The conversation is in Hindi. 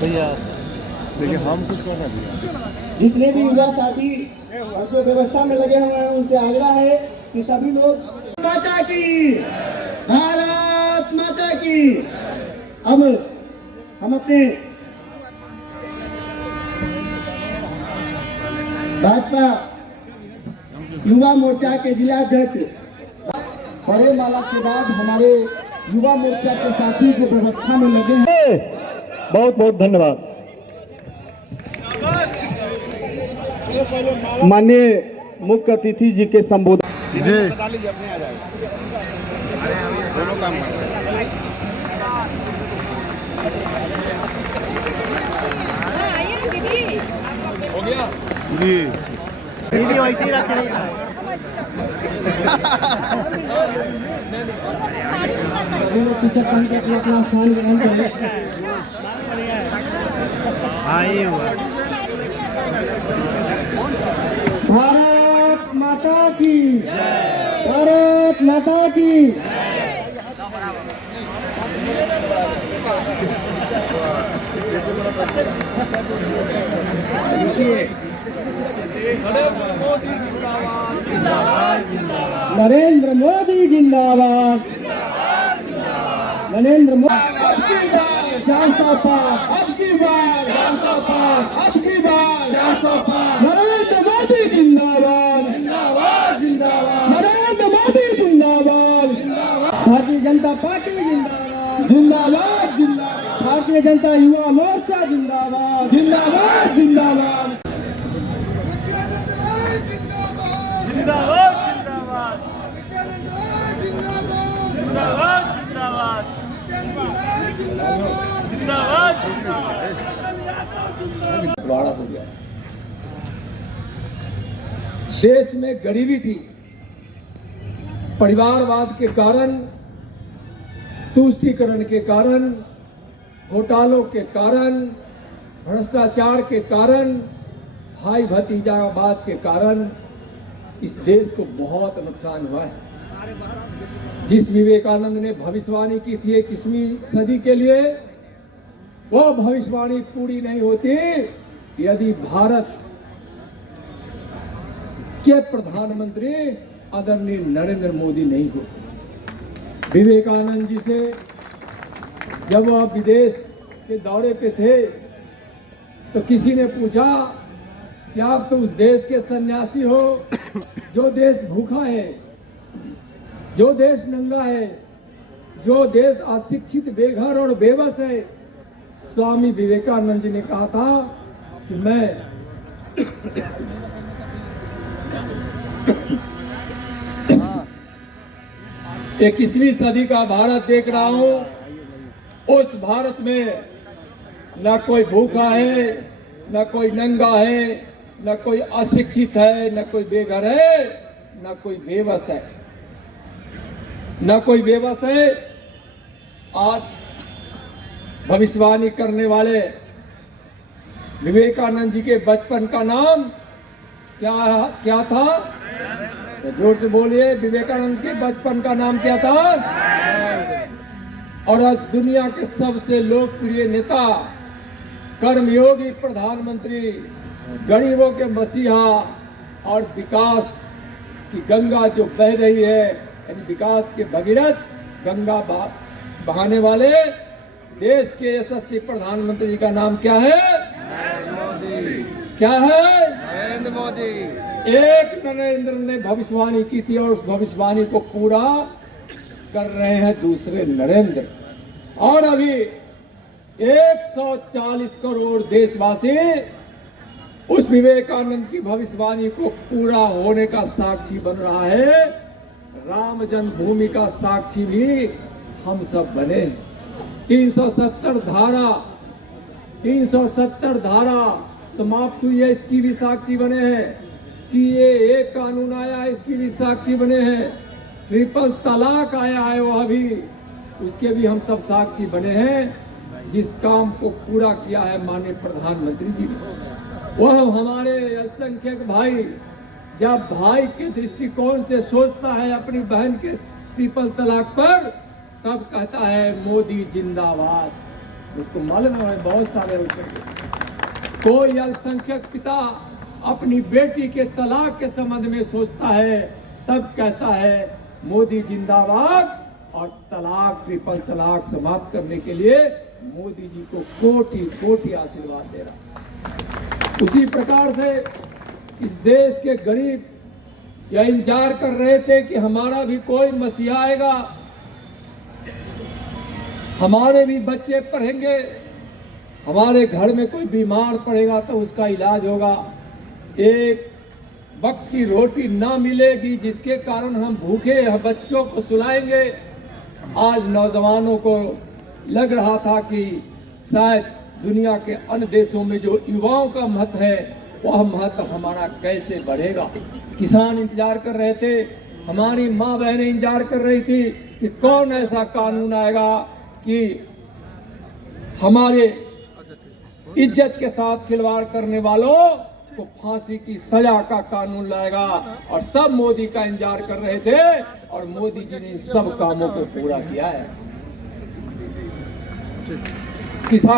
भैया देखिए हम कुछ करना चाहिए। जितने भी युवा साथी और जो व्यवस्था में लगे हुए हैं उनसे आग्रह है कि सभी लोग माता की, भारत माता की। अब हम अपने भाजपा युवा मोर्चा के जिलाध्यक्ष बड़े माला के बाद हमारे युवा मोर्चा के साथी जो व्यवस्था में लगे हैं, बहुत बहुत धन्यवाद। माननीय मुख्य अतिथि जी के संबोधन जी हो गया जी दीदी वैसे ही रख रही टीचर पहन के अपना स्थान ग्रहण करें। भारत माता की, भारत माता की। नरेंद्र मोदी जिंदाबाद, नरेंद्र मोदी अब की बार 405, अब की बार 405, अब की बार 405। नरेंद्र मोदी जिंदाबाद, जिंदाबाद जिंदाबाद, नरेंद्र मोदी जिंदाबाद, भारतीय जनता पार्टी जिंदाबाद, जिंदाबाद जिंदाबाद, भारतीय जनता युवा मोर्चा जिंदाबाद, जिंदाबाद जिंदाबाद, जिंदाबाद जिंदाबाद जिंदाबाद जिंदाबाद बड़ा हो गया। देश में गरीबी थी, परिवारवाद के कारण, तुष्टीकरण के कारण, घोटालों के कारण, भ्रष्टाचार के कारण, भाई भतीजावाद के कारण इस देश को बहुत नुकसान हुआ है। जिस विवेकानंद ने भविष्यवाणी की थी 21वीं सदी के लिए, वो भविष्यवाणी पूरी नहीं होती यदि भारत के प्रधानमंत्री आदरणीय नरेंद्र मोदी नहीं हो। विवेकानंद जी से जब वह विदेश के दौरे पे थे तो किसी ने पूछा कि आप तो उस देश के सन्यासी हो जो देश भूखा है, जो देश नंगा है, जो देश अशिक्षित, बेघर और बेबस है। स्वामी विवेकानंद जी ने कहा था कि मैं 21वीं सदी का भारत देख रहा हूं। उस भारत में न कोई भूखा है, न कोई नंगा है, न कोई अशिक्षित है, न कोई बेघर है, न कोई बेबस है, न कोई बेबस है। आज भविष्यवाणी करने वाले विवेकानंद जी के बचपन का नाम क्या था? तो जोर से बोलिए, विवेकानंद के बचपन का नाम क्या था? और आज दुनिया के सबसे लोकप्रिय नेता, कर्मयोगी प्रधानमंत्री, गरीबों के मसीहा और विकास की गंगा जो बह रही है, यानी विकास के भगीरथ गंगा बहाने वाले देश के यशस्वी प्रधानमंत्री का नाम क्या है? नरेंद्र मोदी। क्या है? नरेंद्र मोदी। एक नरेंद्र ने भविष्यवाणी की थी और उस भविष्यवाणी को पूरा कर रहे हैं दूसरे नरेंद्र। और अभी 140 करोड़ देशवासी उस विवेकानंद की भविष्यवाणी को पूरा होने का साक्षी बन रहा है। राम जन्मभूमि का साक्षी भी हम सब बने। 370 धारा समाप्त हुई है, इसकी भी साक्षी बने हैं। CAA कानून आया, इसकी भी साक्षी बने हैं। ट्रिपल तलाक आया है, वह भी, उसके भी हम सब साक्षी बने हैं। जिस काम को पूरा किया है माननीय प्रधानमंत्री जी ने, वह हमारे अल्पसंख्यक भाई जब भाई के दृष्टिकोण से सोचता है अपनी बहन के ट्रिपल तलाक पर, तब कहता है मोदी जिंदाबाद। उसको मालूम है बहुत सारे रुकेंगे। कोई अल्पसंख्यक पिता अपनी बेटी के तलाक के संबंध में सोचता है, तब कहता है मोदी जिंदाबाद, और तलाक, ट्रिपल तलाक समाप्त करने के लिए मोदी जी को कोटि कोटि आशीर्वाद दे रहा। उसी प्रकार से इस देश के गरीब यह इंतजार कर रहे थे कि हमारा भी कोई मसीहा आएगा, हमारे भी बच्चे पढ़ेंगे, हमारे घर में कोई बीमार पड़ेगा तो उसका इलाज होगा, एक वक्त की रोटी ना मिलेगी जिसके कारण हम भूखे बच्चों को सुलाएंगे। आज नौजवानों को लग रहा था कि शायद दुनिया के अन्य देशों में जो युवाओं का महत्व है वह महत्व हमारा कैसे बढ़ेगा। किसान इंतजार कर रहे थे, हमारी माँ बहनें इंतजार कर रही थी कि कौन ऐसा कानून आएगा कि हमारे इज्जत के साथ खिलवाड़ करने वालों को फांसी की सजा का कानून लाएगा। और सब मोदी का इंतजार कर रहे थे और मोदी जी ने इन सब कामों को पूरा किया है। किसान